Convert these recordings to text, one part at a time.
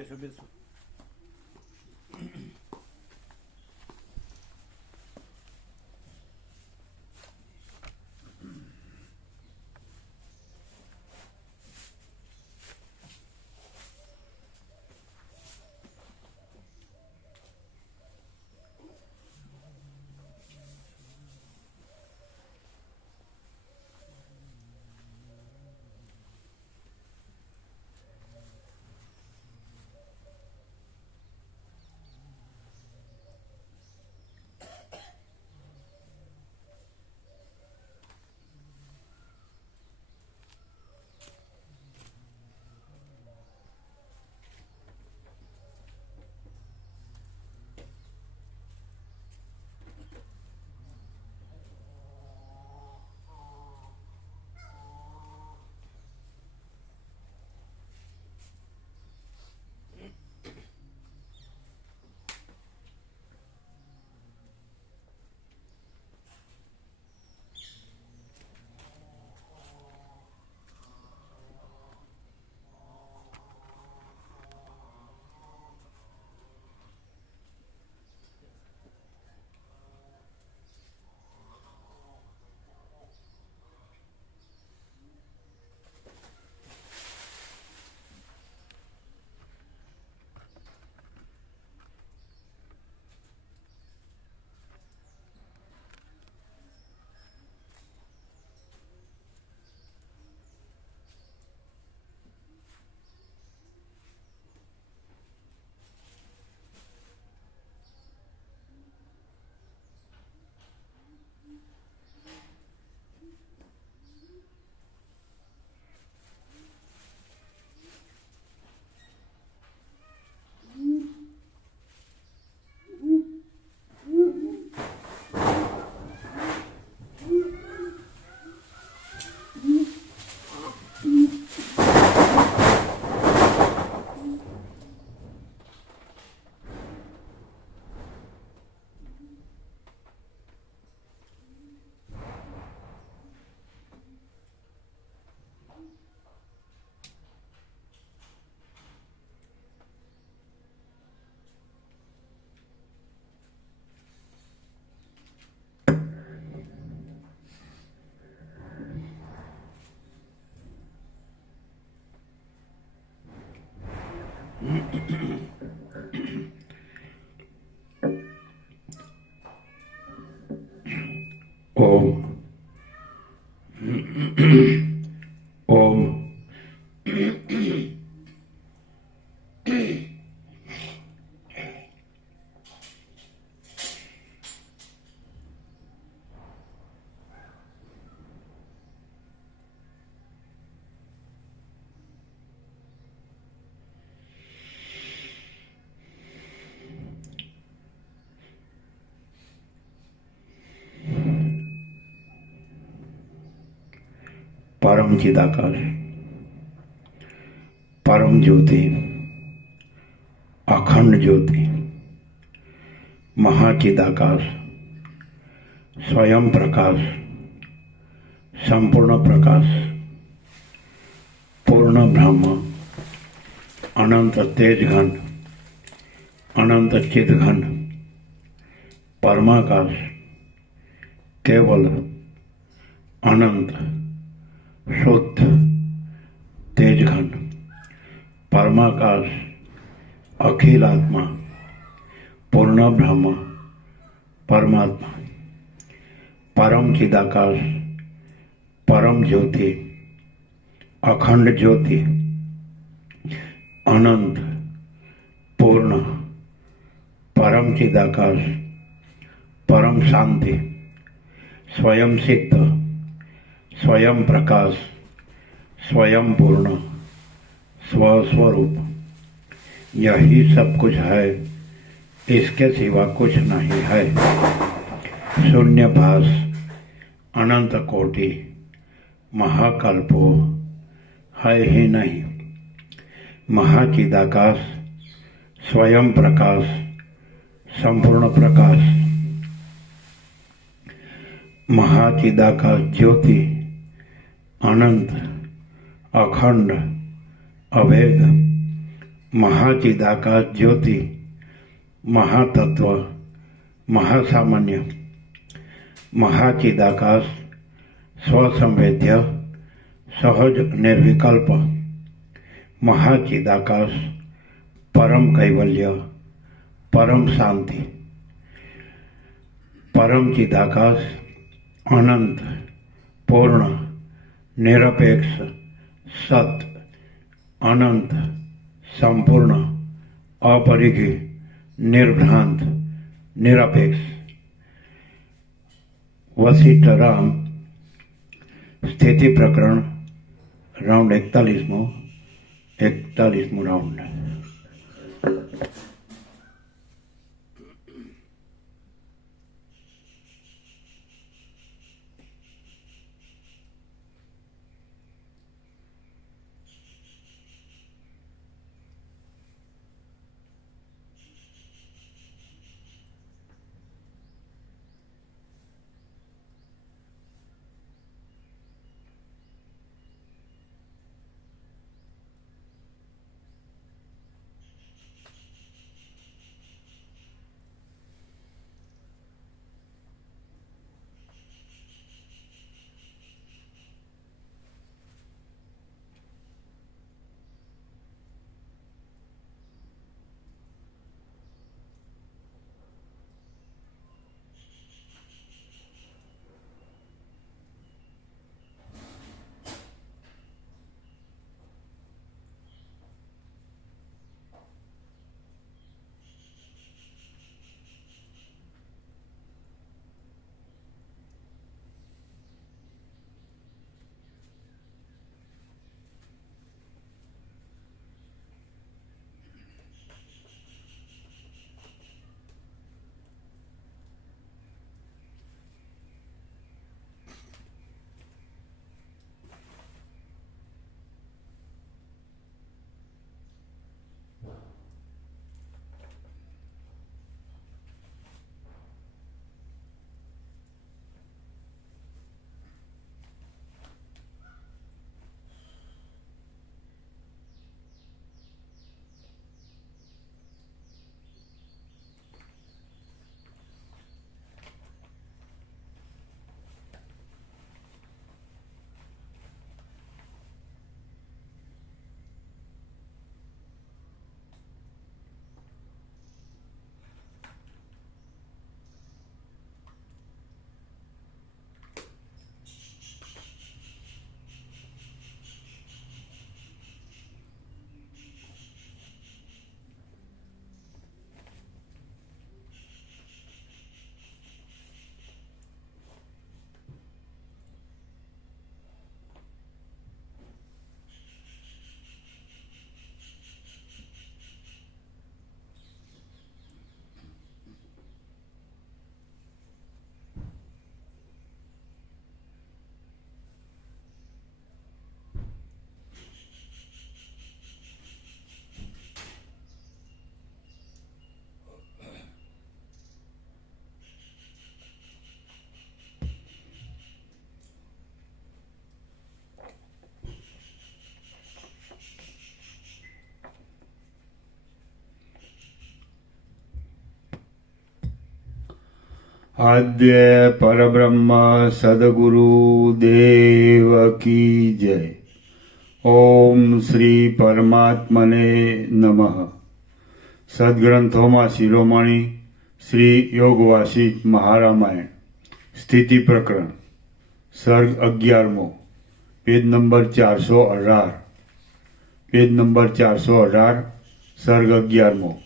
બેસો બેસો. ઓમ ઓમ परम चिदाकाश, परम ज्योति, अखंड ज्योति, महाचिदाकाश, स्वयं प्रकाश, संपूर्ण प्रकाश, पूर्ण ब्रह्म, अनंत तेज घन, अनंत चिद घन, परमाकाश, केवल अनंत शुद्ध तेज घन, परमाकाश, अखिल आत्मा, पूर्ण ब्रह्म, परमात्मा, परम चिदाकाश, परम ज्योति, अखंड ज्योति, अनंत पूर्ण परम चिदाकाश, परम शांति, स्वयं सिद्ध, स्वयं प्रकाश, स्वयं पूर्ण, स्वस्वरूप, यही सब कुछ है, इसके सिवा कुछ नहीं है। शून्य भास, अनंत कोटि, महाकल्पो है ही नहीं। महाचिदाकाश, स्वयं प्रकाश, संपूर्ण प्रकाश, महाचिदाकाश ज्योति, अनंत, अखंड, अभेद, મહાચિદાકાશ જ્યોતિ, મહાતત્વ, મહાસામાન્ય, મહાચિદાકાશ, સ્વસંવેદ્ય, સહજ નિર્વિકલ્પ, મહાચિદાકાશ, પરમ કૈવલ્ય, પરમ શાંતિ, પરમ ચિદાકાશ, અનંત, પૂર્ણ, નિરપેક્ષ, સત, અનંત, સંપૂર્ણ, અપરિઘી, નિર્ભ્રાંત, નિરપેક્ષ. વશિષ્ઠ રામ સ્થિતિ પ્રકરણ રાઉન્ડ 41મો રાઉન્ડ. આદ્ય પરબ્રહ્મ સદગુરુ દેવ કી જય. ઓમ શ્રી પરમાત્મને નમઃ. સદગ્રંથોમાં શિરોમણી શ્રી યોગ વાસિષ્ઠ મહારામાયણ સ્થિતિ પ્રકરણ સર્ગ 11મો, પેજ નંબર 418. પેજ નંબર 418, સર્ગ 11મો.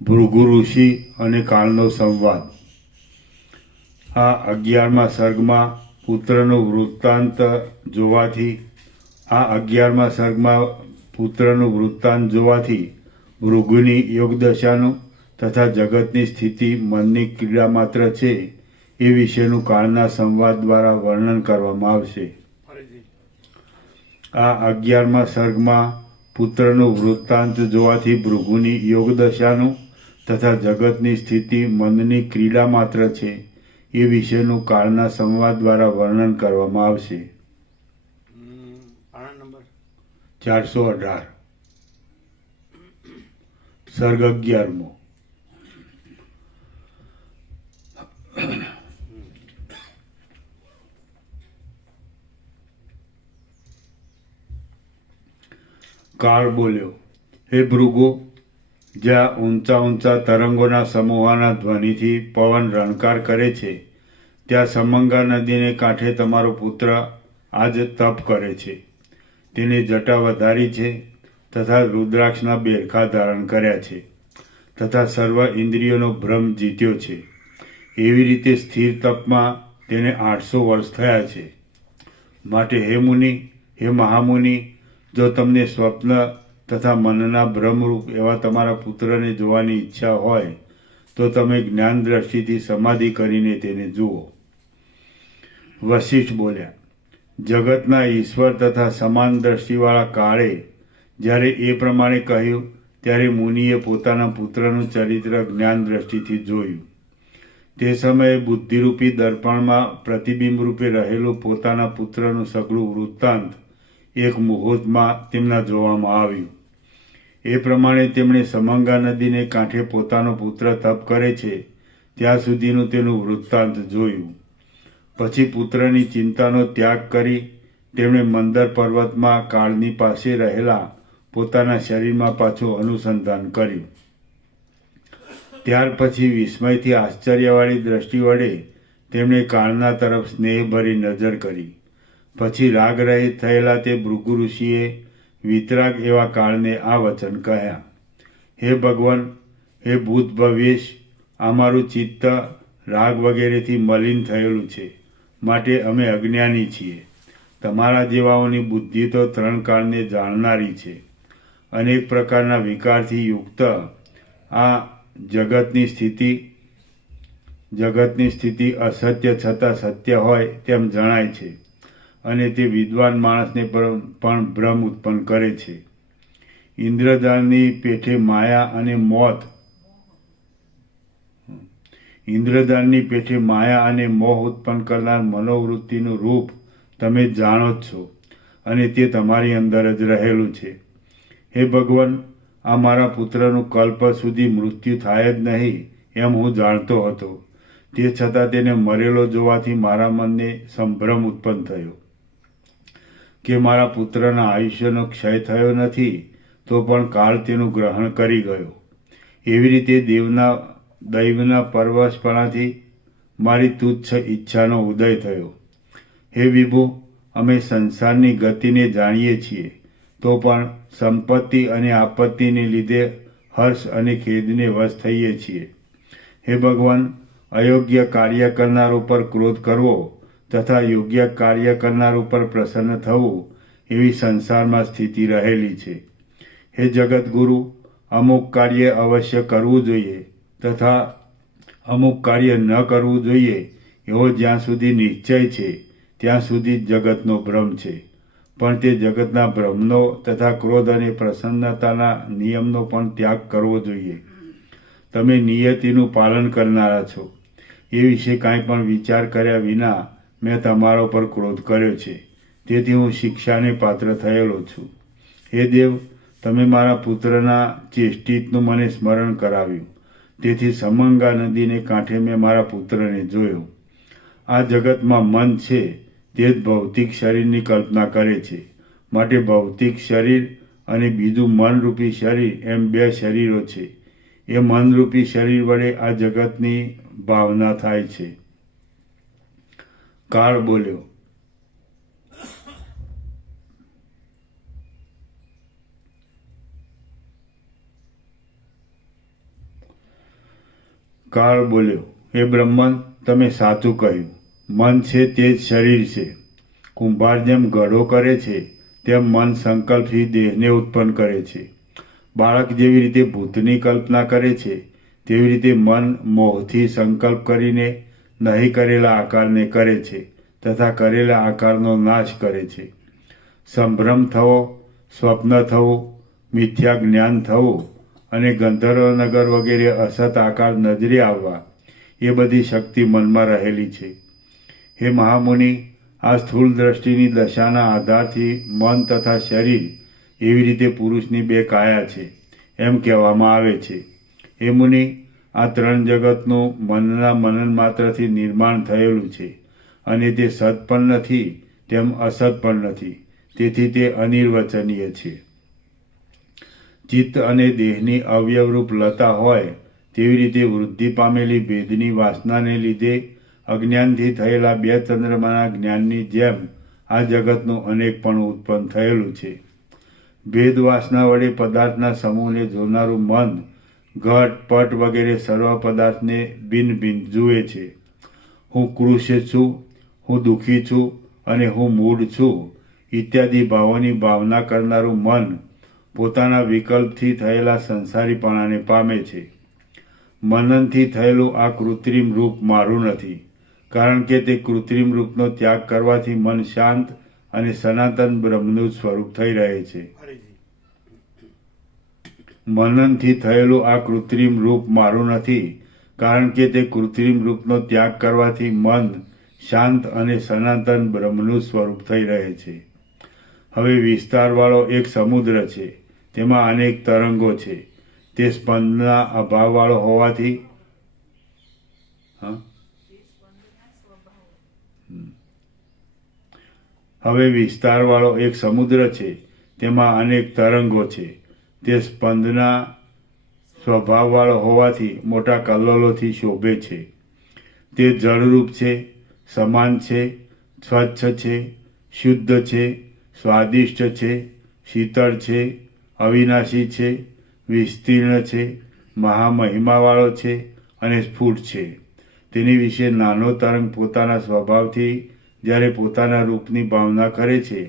ભૃગુ ઋષિ અને કાળનો સંવાદ. આ 11મા સર્ગમાં પુત્રનું વૃત્તાંત જોવાથી ભૃગુની યોગદશાનું તથા જગતની સ્થિતિ મનની ક્રિયા માત્ર છે એ વિશેનું કાળના સંવાદ દ્વારા વર્ણન કરવામાં આવશે. આ 11મા સર્ગમાં પુત્રનું વૃત્તાંત જોવાથી ભૃગુની યોગદશાનું તથા જગતની સ્થિતિ મનની ક્રીડા માત્ર છે એ વિશેનું કાળના સંવાદ દ્વારા વર્ણન કરવામાં આવશે. 418. સર્ગ 11મો. કાળ બોલ્યો, હે ભૃગુ, જ્યાં ઊંચા ઊંચા તરંગોના સમૂહોના ધ્વનિથી પવન રણકાર કરે છે, ત્યાં સમંગા નદીને કાંઠે તમારો પુત્ર આજ તપ કરે છે. તેને જટા વધારી છે તથા રુદ્રાક્ષના બેરખા ધારણ કર્યા છે તથા સર્વ ઇન્દ્રિયોનો ભ્રમ જીત્યો છે. એવી રીતે સ્થિર તપમાં તેને 800 વર્ષ થયા છે. માટે હે મુનિ, હે મહામુનિ, જો તમને સ્વપ્ન તથા મનના ભ્રમરૂપ એવા તમારા પુત્રને જોવાની ઈચ્છા હોય તો તમે જ્ઞાન દ્રષ્ટિથી સમાધિ કરીને તેને જુઓ. વશિષ્ઠ બોલ્યા, જગતના ઈશ્વર તથા સમાન દ્રષ્ટિવાળા કાળે જ્યારે એ પ્રમાણે કહ્યું ત્યારે મુનિએ પોતાના પુત્રનું ચરિત્ર જ્ઞાન દ્રષ્ટિથી જોયું. તે સમયે બુદ્ધિરૂપી દર્પણમાં પ્રતિબિંબ રૂપે રહેલું પોતાના પુત્રનું સઘળું વૃત્તાંત એક મુહૂર્તમાં તેમના જોવામાં આવ્યું. એ પ્રમાણે તેમણે સમંગા નદીને કાંઠે પોતાનો પુત્ર તપ કરે છે ત્યાં સુધીનું તેનું વૃત્તાંત જોયું. પછી પુત્રની ચિંતાનો ત્યાગ કરી તેમણે મંદર પર્વતમાં કાળની પાસે રહેલા પોતાના શરીરમાં પાછું અનુસંધાન કર્યું. ત્યાર પછી વિસ્મયથી આશ્ચર્યવાળી દ્રષ્ટિ વડે તેમણે કાળના તરફ સ્નેહભરી નજર કરી. પછી રાગ રહિત થયેલા તે ભૃગુ ઋષિએ વિતરાગ એવા કાળને આ વચન કહ્યા, હે ભગવાન, હે ભૂત ભવેશ, અમારું ચિત્ત રાગ વગેરેથી મલિન થયેલું છે, માટે અમે અજ્ઞાની છીએ. તમારા જેવાઓની બુદ્ધિ તો 3 કાળને જાણનારી છે. અનેક પ્રકારના વિકારથી યુક્ત આ જગતની સ્થિતિ અસત્ય છતાં સત્ય હોય તેમ જણાય છે અને તે વિદ્વાન માણસને પણ ભ્રમ ઉત્પન્ન કરે છે. ઇન્દ્રજાળની પેઠે માયા અને મોહ ઉત્પન્ન કરનાર મનોવૃત્તિનું રૂપ તમે જાણો જ છો અને તે તમારી અંદર જ રહેલું છે. હે ભગવાન, આ મારા પુત્રનું કલ્પ સુધી મૃત્યુ થાય જ નહીં એમ હું જાણતો હતો. તે છતાં તેને મરેલો જોવાથી મારા મનને સંભ્રમ ઉત્પન્ન થયો કે મારા પુત્રના આયુષ્યનો ક્ષય થયો નથી તો પણ કાળ તેનું ગ્રહણ કરી ગયો. એવી રીતે દૈવના પરવશપણાથી મારી તુચ્છ ઈચ્છાનો ઉદય થયો. હે વિભુ, અમે સંસારની ગતિને જાણીએ છીએ તો પણ સંપત્તિ અને આપત્તિને લીધે હર્ષ અને ખેદને વશ થઈએ છીએ. હે ભગવાન, અયોગ્ય કાર્ય કરનાર ઉપર ક્રોધ કરવો તથા યોગ્ય કાર્ય કરનાર ઉપર પ્રસન્ન થવું એવી સંસારમાં સ્થિતિ રહેલી છે. હે જગતગુરુ, અમુક કાર્ય અવશ્ય કરવું જોઈએ તથા અમુક કાર્ય ન કરવું જોઈએ એવો જ્યાં સુધી નિશ્ચય છે ત્યાં સુધી જ જગતનો ભ્રમ છે. પણ તે જગતના ભ્રમનો તથા ક્રોધ અને પ્રસન્નતાના નિયમનો પણ ત્યાગ કરવો જોઈએ. તમે નિયતિનું પાલન કરનારા છો એ વિશે કાંઈ પણ વિચાર કર્યા વિના મેં તમારા પર ક્રોધ કર્યો છે, તેથી હું શિક્ષાને પાત્ર થયેલો છું. હે દેવ, તમે મારા પુત્રના ચેષ્ટિતનું મને સ્મરણ કરાવ્યું, તેથી સમંગા નદીને કાંઠે મેં મારા પુત્રને જોયો. આ જગતમાં મન છે તે જ ભૌતિક શરીરની કલ્પના કરે છે. માટે ભૌતિક શરીર અને બીજું મનરૂપી શરીર એમ 2 શરીરો છે. એ મનરૂપી શરીર વડે આ જગતની ભાવના થાય છે. કાળ બોલ્યો, હે બ્રહ્મન, તમે સાચું કહ્યું. મન છે તે જ શરીર છે. કુંભાર જેમ ઘડો કરે છે તેમ મન સંકલ્પથી દેહને ઉત્પન્ન કરે છે. બાળક જેવી રીતે ભૂતની કલ્પના કરે છે તેવી રીતે મન મોહથી સંકલ્પ કરીને નહીં કરેલા આકારને કરે છે તથા કરેલા આકારનો નાશ કરે છે. સંભ્રમ થવો, સ્વપ્ન થવું, મિથ્યા જ્ઞાન થવું અને ગંધર્વનગર વગેરે અસત આકાર નજરે આવવા એ બધી શક્તિ મનમાં રહેલી છે. હે મહામુનિ, આ સ્થૂળ દ્રષ્ટિની દશાના આધારથી મન તથા શરીર એવી રીતે પુરુષની 2 કાયા છે એમ કહેવામાં આવે છે. હે મુનિ, આ ત્રણ જગતનું મનના મનન માત્રથી નિર્માણ થયેલું છે અને તે સત પણ નથી તેમ અસત પણ નથી, તેથી તે અનિર્વચનીય છે. ચિત્ત અને દેહની અવયવરૂપ લતા હોય તેવી રીતે વૃદ્ધિ પામેલી ભેદની વાસનાને લીધે અજ્ઞાનથી થયેલા બે ચંદ્રમાના જ્ઞાનની જેમ આ જગતનું અનેકપણું ઉત્પન્ન થયેલું છે. ભેદ વાસના વડે પદાર્થના સમૂહને જોનારું મન ઘટ પટ વગેરે સર્વ પદાર્થને ભિન્ન ભિન્ન જુએ છે. હું કૃશ છું, હું દુઃખી છું અને હું મૂઢ છું ઇત્યાદિ ભાવોની ભાવના કરનારું મન પોતાના વિકલ્પથી થયેલા સંસારીપણાને પામે છે. મનનથી થયેલું આ કૃત્રિમ રૂપ મારું નથી, કારણ કે તે કૃત્રિમ રૂપનો ત્યાગ કરવાથી મન શાંત અને સનાતન બ્રહ્મનું સ્વરૂપ થઈ રહે છે. મનનથી થયેલું આ કૃત્રિમ રૂપ મારું નથી, કારણ કે તે કૃત્રિમ રૂપનો ત્યાગ કરવાથી મન શાંત અને સનાતન બ્રહ્મનું સ્વરૂપ થઈ રહે છે. હવે વિસ્તારવાળો એક સમુદ્ર છે, તેમાં અનેક તરંગો છે. તે સ્પંદના અભાવવાળો હોવાથી હવે વિસ્તારવાળો એક સમુદ્ર છે, તેમાં અનેક તરંગો છે. તે સ્પંદના સ્વભાવવાળો હોવાથી મોટા કલ્લોલોથી શોભે છે. તે જળરૂપ છે, સમાન છે, સ્વચ્છ છે, શુદ્ધ છે, સ્વાદિષ્ટ છે, શીતળ છે, અવિનાશી છે, વિસ્તીર્ણ છે, મહામહિમાવાળો છે અને સ્ફુટ છે. તેની વિશે નાનો તરંગ પોતાના સ્વભાવથી જ્યારે પોતાના રૂપની ભાવના કરે છે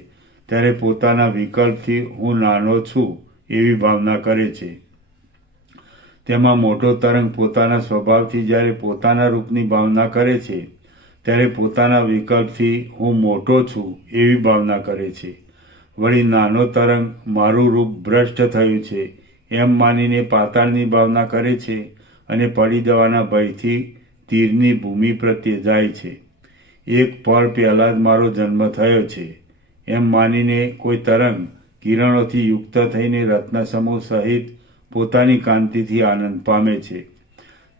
ત્યારે પોતાના વિકલ્પથી હું નાનો છું એવી ભાવના કરે છે. તેમાં મોટો તરંગ પોતાના સ્વભાવથી જ્યારે પોતાના રૂપની ભાવના કરે છે ત્યારે પોતાના વિકલ્પથી હું મોટો છું એવી ભાવના કરે છે. વળી નાનો તરંગ મારું રૂપ ભ્રષ્ટ થયું છે એમ માનીને પાતાળની ભાવના કરે છે અને પડી જવાના ભયથી તીરની ભૂમિ પ્રત્યે જાય છે. એક પળ પહેલાં જ મારો જન્મ થયો છે એમ માનીને કોઈ તરંગ કિરણોથી યુક્ત થઈને રત્નસમૂહ સહિત પોતાની કાંતિથી આનંદ પામે છે.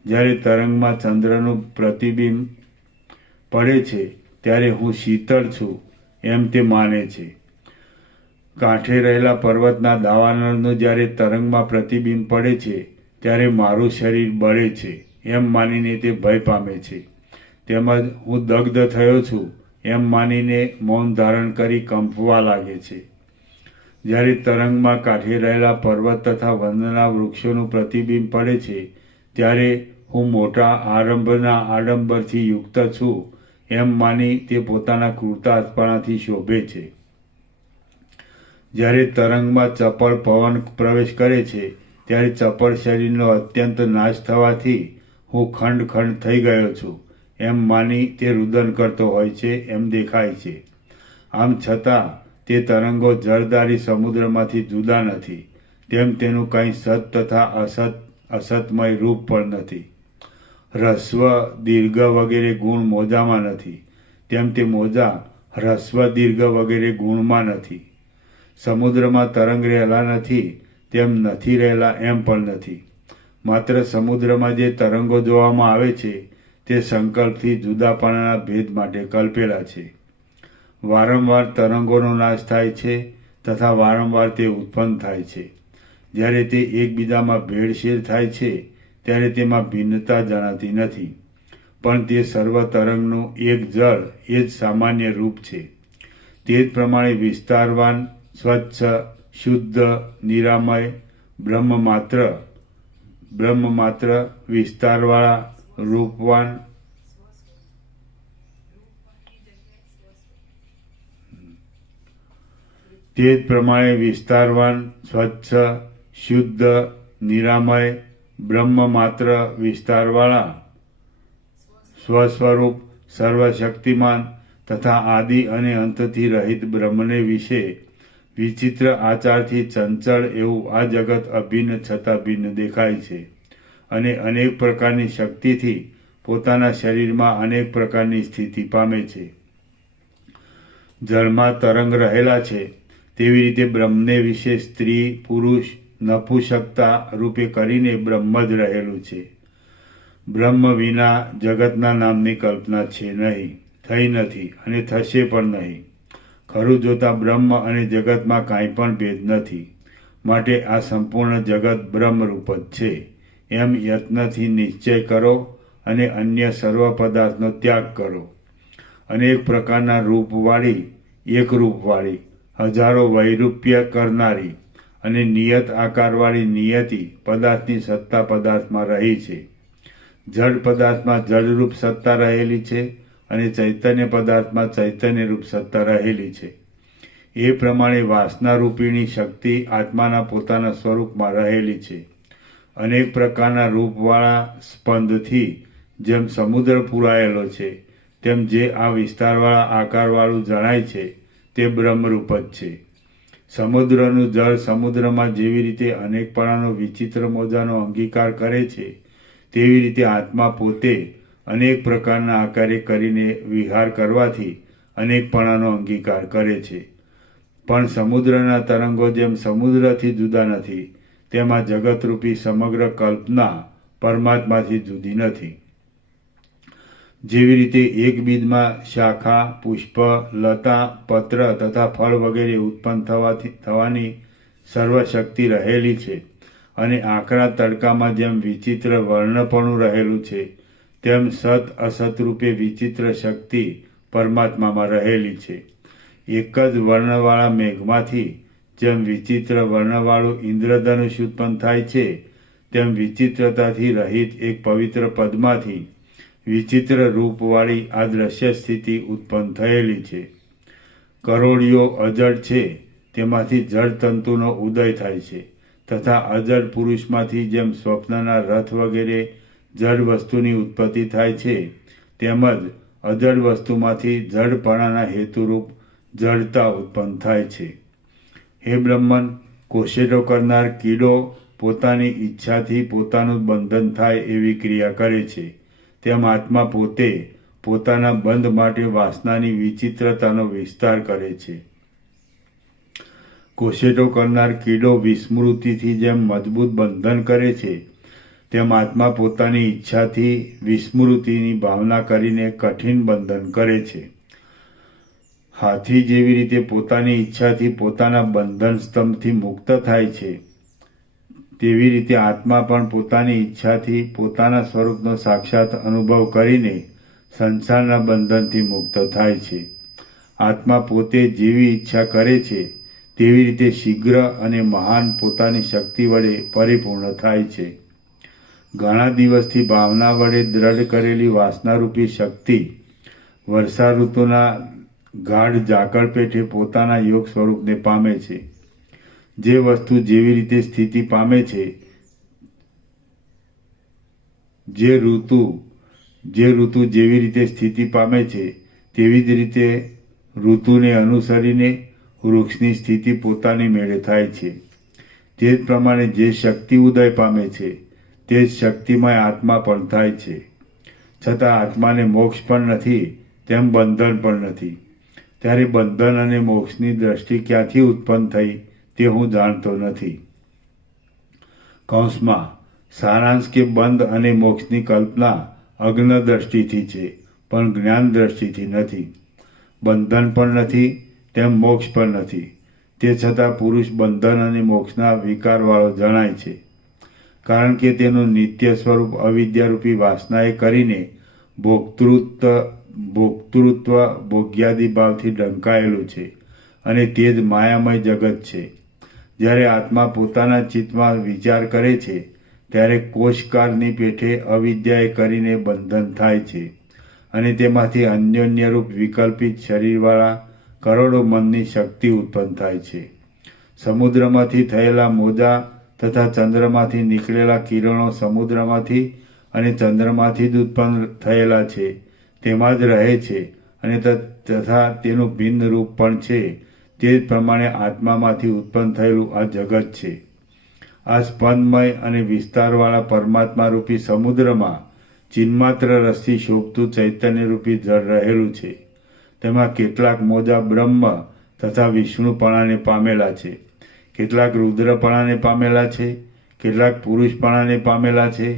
જ્યારે તરંગમાં ચંદ્રનું પ્રતિબિંબ પડે છે ત્યારે હું શીતળ છું એમ તે માને છે. કાંઠે રહેલા પર્વતના દાવાનળનું જ્યારે તરંગમાં પ્રતિબિંબ પડે છે ત્યારે મારું શરીર બળે છે એમ માનીને તે ભય પામે છે. તેમજ હું દગ્ધ થયો છું એમ માનીને મૌન ધારણ કરી કંપવા લાગે છે. જ્યારે તરંગમાં કાંઠે રહેલા પર્વત તથા વનના વૃક્ષોનું પ્રતિબિંબ પડે છે ત્યારે હું મોટા આરંભના આડંબરથી યુક્ત છું એમ માની તે પોતાના કૃતાર્થપણાથી શોભે છે. જ્યારે તરંગમાં ચપળ પવન પ્રવેશ કરે છે ત્યારે ચપળ શરીરનો અત્યંત નાશ થવાથી હું ખંડ ખંડ થઈ ગયો છું એમ માની તે રુદન કરતો હોય છે એમ દેખાય છે. આમ છતાં તે તરંગો જળધારી સમુદ્રમાંથી જુદા નથી, તેમ તેનું કંઈ સત તથા અસતમય રૂપ પણ નથી. હ્રસ્વ દીર્ઘ વગેરે ગુણ મોજામાં નથી, તેમ તે મોજા હ્રસ્વ દીર્ઘ વગેરે ગુણમાં નથી. સમુદ્રમાં તરંગ રહેલા નથી તેમ નથી રહેલા એમ પણ નથી. માત્ર સમુદ્રમાં જે તરંગો જોવામાં આવે છે તે સંકલ્પથી જુદાપણાના ભેદ માટે કલ્પેલા છે. વારંવાર તરંગોનો નાશ થાય છે તથા વારંવાર તે ઉત્પન્ન થાય છે. જ્યારે તે એકબીજામાં ભેળસેળ થાય છે ત્યારે તેમાં ભિન્નતા જણાતી નથી, પણ તે સર્વ તરંગનું એક જળ એ જ સામાન્ય રૂપ છે. તે જ પ્રમાણે વિસ્તારવાન, સ્વચ્છ, શુદ્ધ, નિરામય, બ્રહ્મ માત્ર, વિસ્તારવાળા, રૂપવાન, તે જ પ્રમાણે વિસ્તારવાન, સ્વચ્છ, શુદ્ધ, નિરામય, બ્રહ્મ માત્ર, વિસ્તારવાળા, સ્વસ્વરૂપ, સર્વશક્તિમાન તથા આદિ અને અંતથી રહિત બ્રહ્મને વિશે વિચિત્ર આચારથી ચંચળ એવું આ જગત અભિન્ન છતાં ભિન્ન દેખાય છે અને અનેક પ્રકારની શક્તિથી પોતાના શરીરમાં અનેક પ્રકારની સ્થિતિ પામે છે. જળમાં તરંગ રહેલા છે તેવી રીતે બ્રહ્મને વિશે સ્ત્રી, પુરુષ, નપુંસકતા રૂપે કરીને બ્રહ્મ જ રહેલું છે. બ્રહ્મ વિના જગતના નામની કલ્પના છે નહીં, થઈ નથી અને થશે પણ નહીં. ખરું જોતા બ્રહ્મ અને જગતમાં કાંઈ પણ ભેદ નથી. માટે આ સંપૂર્ણ જગત બ્રહ્મરૂપ જ છે એમ યત્નથી નિશ્ચય કરો અને અન્ય સર્વ પદાર્થનો ત્યાગ કરો. અનેક પ્રકારના રૂપવાળી, એક રૂપવાળી, હજારો વૈરૂપ્ય કરનારી અને નિયત આકારવાળી નિયતિ પદાર્થની સત્તા પદાર્થમાં રહી છે. જડ પદાર્થમાં જડરૂપ સત્તા રહેલી છે અને ચૈતન્ય પદાર્થમાં ચૈતન્યરૂપ સત્તા રહેલી છે. એ પ્રમાણે વાસનારૂપિણી શક્તિ આત્માના પોતાના સ્વરૂપમાં રહેલી છે. અનેક પ્રકારના રૂપવાળા સ્પંદથી જેમ સમુદ્ર પૂરાયેલો છે, તેમ જે આ વિસ્તારવાળા આકારવાળું જણાય છે તે બ્રહ્મરૂપ જ છે. સમુદ્રનું જળ સમુદ્રમાં જેવી રીતે અનેકપણાનો વિચિત્ર મોજાનો અંગીકાર કરે છે, તેવી રીતે આત્મા પોતે અનેક પ્રકારના આકારે કરીને વિહાર કરવાથી અનેકપણાનો અંગીકાર કરે છે. પણ સમુદ્રના તરંગો જેમ સમુદ્રથી જુદા નથી, તેમાં જગતરૂપી સમગ્ર કલ્પના પરમાત્માથી જુદી નથી. જેવી રીતે એક બીજમાં શાખા, પુષ્પ, લતા, પત્ર તથા ફળ વગેરે ઉત્પન્ન થવાની સર્વશક્તિ રહેલી છે અને આકરા તડકામાં જેમ વિચિત્ર વર્ણપણું રહેલું છે, તેમ સત અસત રૂપે વિચિત્ર શક્તિ પરમાત્મામાં રહેલી છે. એક જ વર્ણવાળા મેઘમાંથી જેમ વિચિત્ર વર્ણવાળું ઇન્દ્રધનુષ ઉત્પન્ન થાય છે, તેમ વિચિત્રતાથી રહિત એક પવિત્ર પદમાંથી વિચિત્ર રૂપવાળી આ દ્રશ્ય સ્થિતિ ઉત્પન્ન થયેલી છે. કરોડિયો અજડ છે, તેમાંથી જડ તંતુનો ઉદય થાય છે તથા અજડ પુરુષમાંથી જેમ સ્વપ્નના રથ વગેરે જડ વસ્તુની ઉત્પત્તિ થાય છે, તેમજ અજડ વસ્તુમાંથી જડપણાના હેતુરૂપ જડતા ઉત્પન્ન થાય છે. હે બ્રહ્મન, કોશેટો કરનાર કીડો પોતાની ઈચ્છાથી પોતાનું બંધન થાય એવી ક્રિયા કરે છે, તેમ આત્મા પોતે પોતાના બંધ માટે વાસનાની વિચિત્રતાનો વિસ્તાર કરે છે. કોશેટો કરનાર કીડો વિસ્મૃતિથી જેમ મજબૂત બંધન કરે છે, તેમ આત્મા પોતાની ઈચ્છાથી વિસ્મૃતિની ભાવના કરીને કઠિન બંધન કરે છે. હાથી જેવી રીતે પોતાની ઈચ્છાથી પોતાના બંધન સ્તંભથી મુક્ત થાય છે, તેવી રીતે આત્મા પણ પોતાની ઈચ્છાથી પોતાના સ્વરૂપનો સાક્ષાત અનુભવ કરીને સંસારના બંધનથી મુક્ત થાય છે. આત્મા પોતે જેવી ઈચ્છા કરે છે તેવી રીતે શીઘ્ર અને મહાન પોતાની શક્તિ વડે પરિપૂર્ણ થાય છે. ઘણા દિવસથી ભાવના વડે દ્રઢ કરેલી વાસનારૂપી શક્તિ વર્ષા ઋતુના ગાઢ ઝાકળ પેઠે પોતાના યોગ સ્વરૂપને પામે છે. જે વસ્તુ જેવી રીતે સ્થિતિ પામે છે, જે ઋતુ જેવી રીતે સ્થિતિ પામે છે, તેવી જ રીતે ઋતુને અનુસરીને વૃક્ષની સ્થિતિ પોતાની મેળે થાય છે. તે જ પ્રમાણે જે શક્તિ ઉદય પામે છે, તે જ શક્તિમય આત્મા પણ થાય છે. છતાં આત્માને મોક્ષ પણ નથી, તેમ બંધન પણ નથી. ત્યારે બંધન અને મોક્ષની દ્રષ્ટિ ક્યાંથી ઉત્પન્ન થઈ તે હું જાણતો નથી. કૌંસમાં સારાંશ કે બંધ અને મોક્ષની કલ્પના અજ્ઞ દ્રષ્ટિથી છે, પણ જ્ઞાન દ્રષ્ટિથી નથી. બંધન પણ નથી, તેમ મોક્ષ પણ નથી. તે છતાં પુરુષ બંધન અને મોક્ષના વિકારવાળો જણાય છે, કારણ કે તેનું નિત્ય સ્વરૂપ અવિદ્યારૂપી વાસનાએ કરીને ભોક્તૃત્વ ભોગ્યાદિ ભાવથી ઢંકાયેલું છે અને તે જ માયામય જગત છે. જ્યારે આત્મા પોતાના ચિત્તમાં વિચાર કરે છે, ત્યારે કોષકારની પેઠે અવિદ્યાએ કરીને બંધન થાય છે અને તેમાંથી અન્યોન્યરૂપ વિકલ્પિત શરીરવાળા કરોડો મનની શક્તિ ઉત્પન્ન થાય છે. સમુદ્રમાંથી થયેલા મોજા તથા ચંદ્રમાંથી નીકળેલા કિરણો સમુદ્રમાંથી અને ચંદ્રમાંથી જ ઉત્પન્ન થયેલા છે, તેમાં જ રહે છે અને તથા તેનું ભિન્ન રૂપ પણ છે. તે જ પ્રમાણે આત્મામાંથી ઉત્પન્ન થયેલું આ જગત છે. આ સ્પંદમય અને વિસ્તારવાળા પરમાત્મારૂપી સમુદ્રમાં ચિન્માત્ર રસથી શોભતું ચૈતન્યરૂપી જળ રહેલું છે. તેમાં કેટલાક મોજા બ્રહ્મ તથા વિષ્ણુપણાને પામેલા છે, કેટલાક રુદ્રપણાને પામેલા છે, કેટલાક પુરુષપણાને પામેલા છે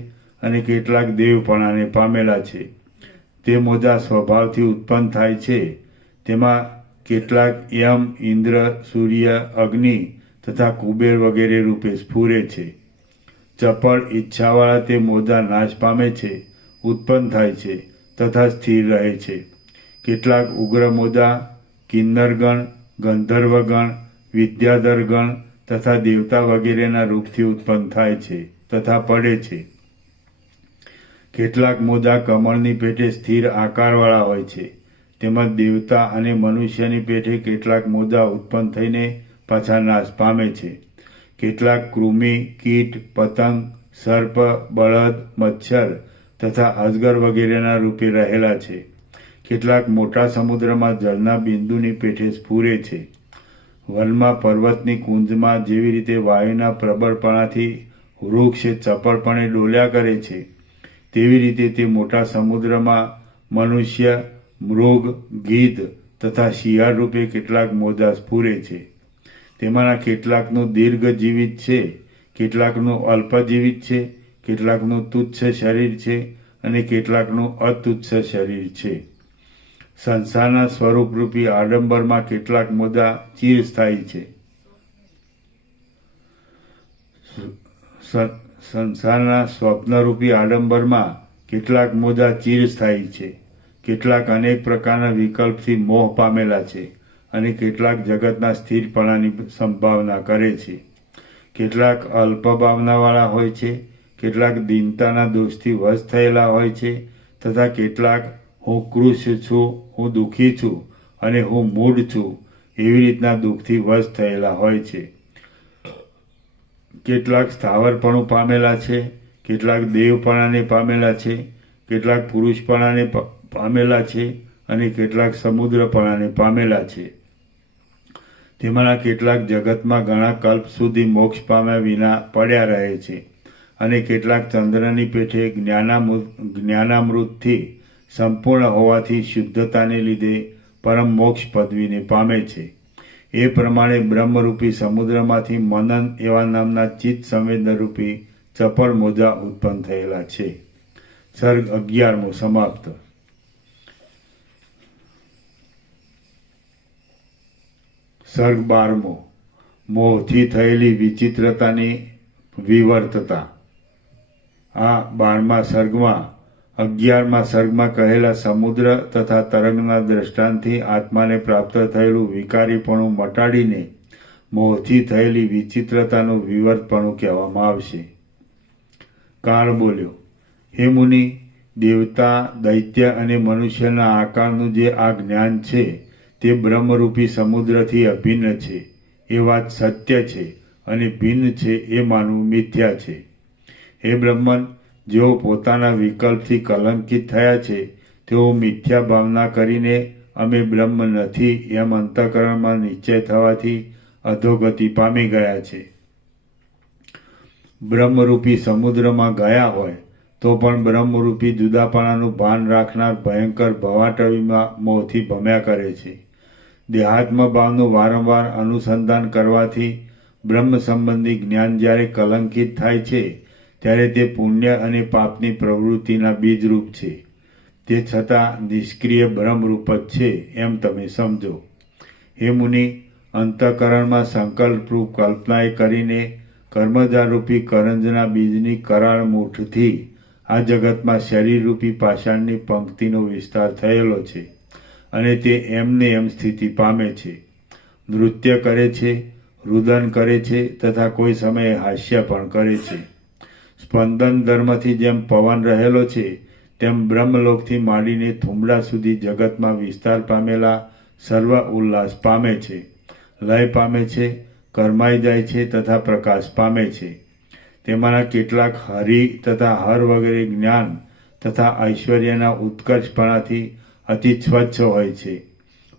અને કેટલાક દેવપણાને પામેલા છે. તે મોજા સ્વભાવથી ઉત્પન્ન થાય છે. તેમાં કેટલાક યમ, ઇન્દ્ર, સૂર્ય, અગ્નિ તથા કુબેર વગેરે રૂપે સ્ફુરે છે. ચપળ ઈચ્છાવાળા તે મોજા નાશ પામે છે, ઉત્પન્ન થાય છે તથા સ્થિર રહે છે. કેટલાક ઉગ્ર મોજા કિન્નરગણ, ગંધર્વગણ, વિદ્યાધરગણ તથા દેવતા વગેરેના રૂપથી ઉત્પન્ન થાય છે તથા પડે છે. કેટલાક મોજા કમળની પેટે સ્થિર આકારવાળા હોય છે. તેમજ દેવતા અને મનુષ્યની પેટે કેટલાક મોજા ઉત્પન્ન થઈને પાછા નાશ પામે છે. કેટલાક કૃમિ, કીટ, પતંગ, સર્પ, બળદ, મચ્છર તથા અજગર વગેરેના રૂપે રહેલા છે. કેટલાક મોટા સમુદ્રમાં જળના બિંદુની પેઠે સ્ફુરે છે. વનમાં, પર્વતની કુંજમાં જેવી રીતે વાયુના પ્રબળપણાથી વૃક્ષ ચપળપણે ડોલ્યા કરે છે, તેવી રીતે તે મોટા સમુદ્રમાં મનુષ્ય, મૃગ, ગીધ તથા શિયાળ રૂપે કેટલાક મોજા સ્ફુરે છે. તેમાંના કેટલાકનું દીર્ઘજીવિત છે, કેટલાકનું અલ્પજીવિત છે, કેટલાકનું તુચ્છ શરીર છે અને કેટલાકનું અતુચ્છ શરીર છે. સંસારના સ્વરૂપરૂપી આડંબરમાં કેટલાક મોજા ચિરસ્થાયી છે. સંસારના સ્વપ્નરૂપી આડંબરમાં કેટલાક મોજા ચિરસ્થાયી છે. કેટલાક અનેક પ્રકારના વિકલ્પથી મોહ પામેલા છે અને કેટલાક જગતના સ્થિરપણાની સંભાવના કરે છે. કેટલાક અલ્પ ભાવનાવાળા હોય છે, કેટલાક દીનતાના દોષથી વશ થયેલા હોય છે તથા કેટલાક હું કૃશ છું, હું દુઃખી છું અને હું મૂઢ છું એવી રીતના દુઃખથી વશ થયેલા હોય છે. કેટલાક સ્થાવરપણું પામેલા છે, કેટલાક દેવપણાને પામેલા છે, કેટલાક પુરુષપણાને પામેલા છે અને કેટલાક સમુદ્રપણાને પામેલા છે. તેમાંના કેટલાક જગતમાં ઘણા કલ્પ સુધી મોક્ષ પામ્યા વિના પડ્યા રહે છે અને કેટલાક ચંદ્રની પેઠે જ્ઞાનામૃતથી સંપૂર્ણ હોવાથી શુદ્ધતાને લીધે પરમ મોક્ષ પદવીને પામે છે. એ પ્રમાણે બ્રહ્મરૂપી સમુદ્રમાંથી મનન એવા નામના ચિત્ત સંવેદનરૂપી ચપળ મોજા ઉત્પન્ન થયેલા છે. સર્ગ 11મો સમાપ્ત. સર્ગ 12મો. મોહથી થયેલી વિચિત્રતાની વિવર્તતા. આ 12મા સર્ગમાં 11મા સર્ગમાં કહેલા સમુદ્ર તથા તરંગના દ્રષ્ટાંતથી આત્માને પ્રાપ્ત થયેલું વિકારીપણું મટાડીને મોહથી થયેલી વિચિત્રતાનું વિવર્તપણું કહેવામાં આવશે. કાળ બોલ્યો, હે મુનિ, દેવતા, દૈત્ય અને મનુષ્યના આકારનું જે આ જ્ઞાન છે તે બ્રહ્મરૂપી સમુદ્રથી અભિન્ન છે એ વાત સત્ય છે અને ભિન્ન છે એ માનવું મિથ્યા છે. હે બ્રહ્મન, જેઓ પોતાના વિકલ્પથી કલંકિત થયા છે તેઓ મિથ્યા ભાવના કરીને અમે બ્રહ્મ નથી એમ અંતઃકરણમાં નિશ્ચય થવાથી અધોગતિ પામી ગયા છે. બ્રહ્મરૂપી સમુદ્રમાં ગયા હોય તો પણ બ્રહ્મરૂપી જુદાપણાનું ભાન રાખનાર ભયંકર ભવાટવીમાં મોહથી ભમ્યા કરે છે. દેહાત્મ ભાવનું વારંવાર અનુસંધાન કરવાથી બ્રહ્મ સંબંધી જ્ઞાન જ્યારે કલંકિત થાય છે ત્યારે તે પુણ્ય અને પાપની પ્રવૃત્તિના બીજરૂપ છે. તે છતાં નિષ્ક્રિય બ્રહ્મરૂપ જ છે એમ તમે સમજો. હે મુનિ, અંતઃકરણમાં સંકલ્પરૂપ કલ્પનાએ કરીને કર્મજારૂપી કરંજના બીજની કરાળ મૂઠથી આ જગતમાં શરીરરૂપી પાષાણની પંક્તિનો વિસ્તાર થયેલો છે અને તે એમને એમ સ્થિતિ પામે છે. નૃત્ય કરે છે, રુદન કરે છે તથા કોઈ સમયે હાસ્ય પણ કરે છે. સ્પંદન ધર્મથી જેમ પવન રહેલો છે તેમ બ્રહ્મલોકથી માંડીને થુંબડા સુધી જગતમાં વિસ્તાર પામેલા સર્વ ઉલ્લાસ પામે છે, લય પામે છે, કર્માઈ જાય છે તથા પ્રકાશ પામે છે. તેમાંના કેટલાક હરિ તથા હર વગેરે જ્ઞાન તથા ઐશ્વર્યના ઉત્કર્ષપણાથી અતિ સ્વચ્છ હોય છે.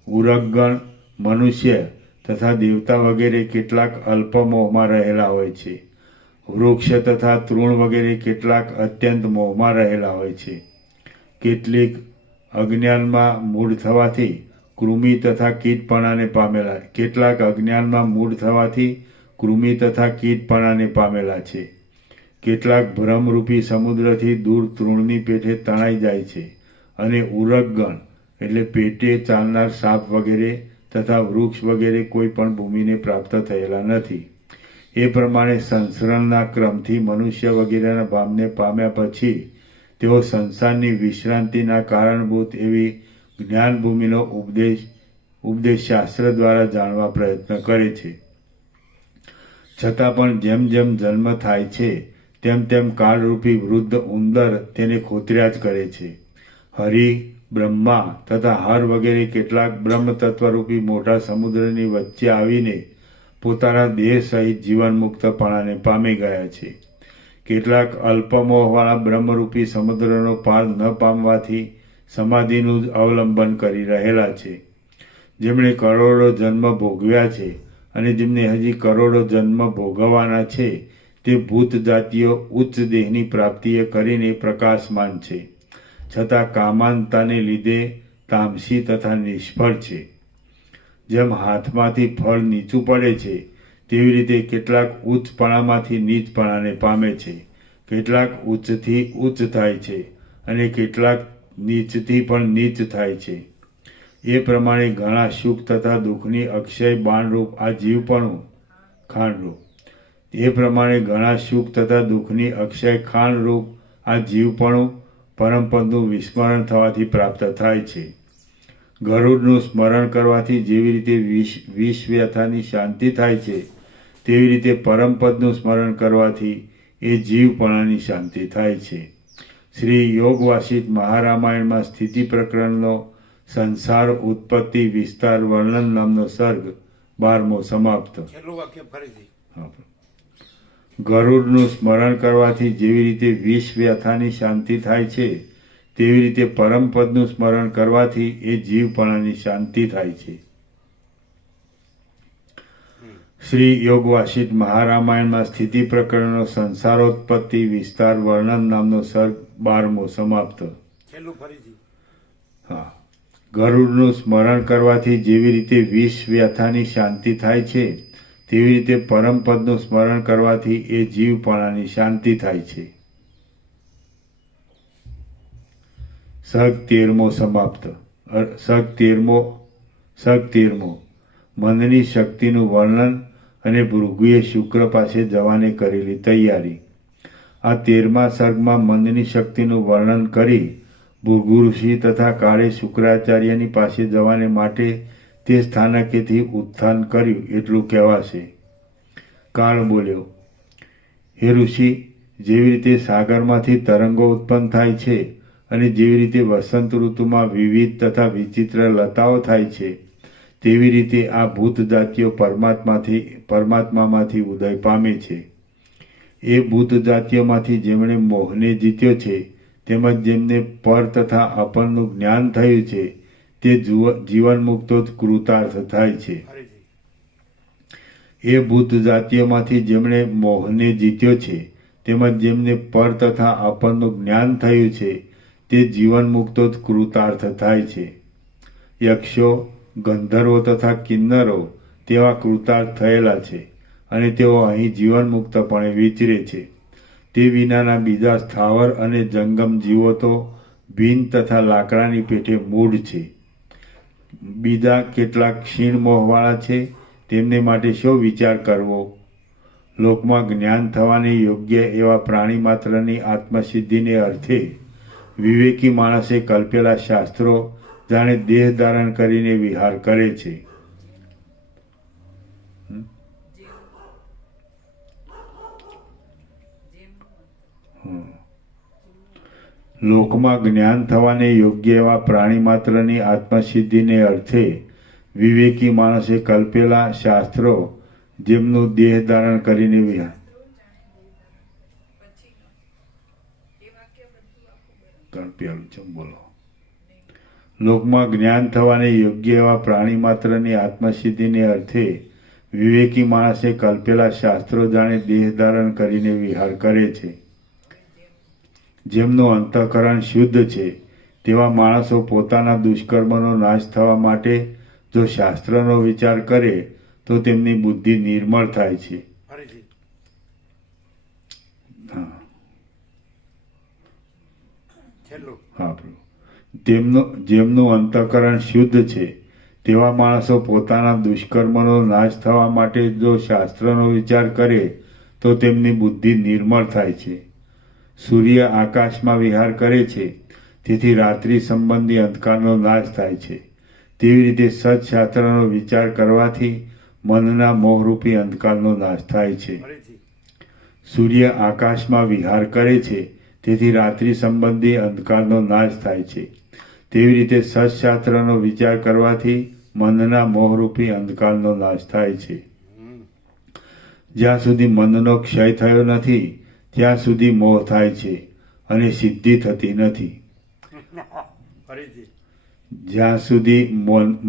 ઉરગગણ, મનુષ્ય તથા દેવતા વગેરે કેટલાક અલ્પ મોહમાં રહેલા હોય છે. વૃક્ષ તથા તૃણ વગેરે કેટલાક અત્યંત મોહમાં રહેલા હોય છે. કેટલીક અજ્ઞાનમાં મૂળ થવાથી કૃમિ તથા કીટપણાને પામેલા, કેટલાક અજ્ઞાનમાં મૂળ થવાથી કૃમિ તથા કીટપણાને પામેલા છે. કેટલાક ભ્રમરૂપી સમુદ્રથી દૂર તૃણની પેઠે તણાઈ જાય છે અને ઉરગગણ એટલે પેટે ચાલનાર સાપ વગેરે તથા વૃક્ષ વગેરે કોઈ પણ ભૂમિને પ્રાપ્ત થયેલા નથી. એ પ્રમાણે સંસરણના ક્રમથી મનુષ્ય વગેરેના ભાવને પામ્યા પછી તેઓ સંસારની વિશ્રાંતિના કારણભૂત એવી જ્ઞાન ભૂમિનો ઉપદેશ શાસ્ત્ર દ્વારા જાણવા પ્રયત્ન કરે છે. છતાં પણ જેમ જેમ જન્મ થાય છે તેમ તેમ કાળરૂપી વૃદ્ધ ઉંદર તેને ખોતર્યા જ કરે છે. હરિ, બ્રહ્મા તથા હર વગેરે કેટલાક બ્રહ્મ તત્વરૂપી મોટા સમુદ્રની વચ્ચે આવીને પોતાના દેહ સહિત જીવનમુક્તપણાને પામી ગયા છે. કેટલાક અલ્પમોહવાળા બ્રહ્મરૂપી સમુદ્રનો પાર ન પામવાથી સમાધિનું જ અવલંબન કરી રહેલા છે. જેમણે કરોડો જન્મ ભોગવ્યા છે અને જેમને હજી કરોડો જન્મ ભોગવવાના છે તે ભૂત જાતિઓ ઉચ્ચ દેહની પ્રાપ્તિએ કરીને પ્રકાશમાન છે, છતાં કામાંતાને લીધે તામસી તથા નિષ્ફળ છે. જેમ હાથમાંથી ફળ નીચું પડે છે તેવી રીતે કેટલાક ઉચ્ચપણામાંથી નીચપણાને પામે છે, કેટલાક ઉચ્ચથી ઉચ્ચ થાય છે અને કેટલાક નીચથી પણ નીચ થાય છે. એ પ્રમાણે ઘણા સુખ તથા દુઃખની અક્ષય બાણરૂપ આ જીવપણું ખાંડરૂપ આ જીવપણું પરમપદનું વિસ્મરણ થવાથી પ્રાપ્ત થાય છે. ગરુડનું સ્મરણ કરવાથી જેવી રીતે વિષ વ્યથાની શાંતિ થાય છે તેવી રીતે પરમપદનું સ્મરણ કરવાથી એ જીવપણાની શાંતિ થાય છે. શ્રી યોગ વાસિષ્ઠ મહારામાયણમાં સ્થિતિ પ્રકરણનો સંસાર ઉત્પત્તિ વિસ્તાર વર્ણન નામનો સર્ગ 12મો સમાપ્ત. ગરુડનું સ્મરણ કરવાથી જેવી રીતે વિષ વ્યથાની શાંતિ થાય છે તેવી રીતે પરમપદનું સ્મરણ કરવાથી એ જીવપણાની શાંતિ થાય છે. શ્રી યોગ વાસિષ્ઠ મહારામાયણમાં સ્થિતિ પ્રકરણનો સંસારોત્પત્તિ વિસ્તાર વર્ણન નામનો સર્ગ 12મો સમાપ્ત. ગરુડનું સ્મરણ કરવાથી જેવી રીતે વિષ વ્યથાની શાંતિ થાય છે તેવી રીતે પરમપદનું સ્મરણ કરવાથી એ જીવપણાની શાંતિ થાય છે. સર્ગ 13મો સમાપ્ત. સર્ગ 13મો મનની શક્તિનું વર્ણન અને ભૃગુએ શુક્ર પાસે જવાને કરેલી તૈયારી. આ 13મા સર્ગમાં મનની શક્તિનું વર્ણન કરી ભૃગુ ઋષિ તથા કાળે શુક્રાચાર્યની પાસે જવાને માટે તે સ્થાનકેથી ઉત્થાન કર્યું એટલું કહેવાશે. કાળ બોલ્યો, હે ઋષિ, જેવી રીતે સાગરમાંથી તરંગો ઉત્પન્ન થાય છે અને જેવી રીતે વસંત ઋતુમાં વિવિધ તથા વિચિત્ર લતાઓ થાય છે તેવી રીતે આ ભૂત જાતિઓ પરમાત્મામાંથી ઉદય પામે છે. એ ભૂત જાતિઓમાંથી જેમણે મોહને જીત્યો છે તેમજ જેમને પર તથા અપરનું જ્ઞાન થયું છે તે જીવન મુક્તો જ કૃતાર્થ થાય છે. એ ભૂત જાતિઓમાંથી જેમણે મોહને જીત્યો છે તેમજ જેમને પર તથા અપરનું જ્ઞાન થયું છે તે જીવન મુક્તો જ કૃતાર્થ થાય છે. યક્ષો, ગંધર્વો તથા કિન્નરો તેવા કૃતાર્થ થયેલા છે અને તેઓ અહીં જીવન મુક્તપણે વિચરે છે. તે વિનાના બીજા સ્થાવર અને જંગમ જીવો તો ભીન તથા લાકડાની પેઠે મૂઢ છે. બીજા કેટલાક ક્ષીણ મોહવાળા છે તેમને માટે શો વિચાર કરવો? લોકમાં જ્ઞાન થવાને યોગ્ય એવા પ્રાણી માત્રની આત્મસિદ્ધિને અર્થે વિવેકી માણસે કલ્પેલા શાસ્ત્રો જાણે દેહ ધારણ કરીને વિહાર કરે છે. લોકમાં જ્ઞાન થવાને યોગ્ય એવા પ્રાણી માત્રની આત્મસિદ્ધિને અર્થે વિવેકી માણસે કલ્પેલા શાસ્ત્રો જેમનું દેહ ધારણ કરીને વિહાર લોકમાં જ્ઞાન થવાને યોગ્ય એવા પ્રાણી માત્રની આત્મસિદ્ધિને અર્થે વિવેકી માણસે કલ્પેલા શાસ્ત્રો જાણે દેહ ધારણ કરીને વિહાર કરે છે. જેમનું અંતઃકરણ શુદ્ધ છે તેવા માણસો પોતાના દુષ્કર્મનો નાશ થવા માટે જો શાસ્ત્રનો વિચાર કરે તો તેમની બુદ્ધિ નિર્મળ થાય છે ફરીથી હા છેલ્લું. હા પ્રભુ. જેમનું અંતઃકરણ શુદ્ધ છે તેવા માણસો પોતાના દુષ્કર્મનો નાશ થવા માટે જો શાસ્ત્રનો વિચાર કરે તો તેમની બુદ્ધિ નિર્મળ થાય છે. સૂર્ય આકાશમાં વિહાર કરે છે તેથી રાત્રિ સંબંધી અંધકારનો નાશ થાય છે. તેવી રીતે સત્શાસ્ત્રનો વિચાર કરવાથી મનના મોહરૂપી અંધકારનો નાશ થાય છે. ફરીથી સૂર્ય આકાશમાં વિહાર કરે છે તેથી રાત્રિ સંબંધી અંધકારનો નાશ થાય છે. તેવી રીતે સત્શાસ્ત્રનો વિચાર કરવાથી મનના મોહરૂપી અંધકારનો નાશ થાય છે. જ્યાં સુધી મનનો ક્ષય થયો નથી ત્યાં સુધી મોહ થાય છે અને સિદ્ધિ થતી નથી. ફરીથી જ્યાં સુધી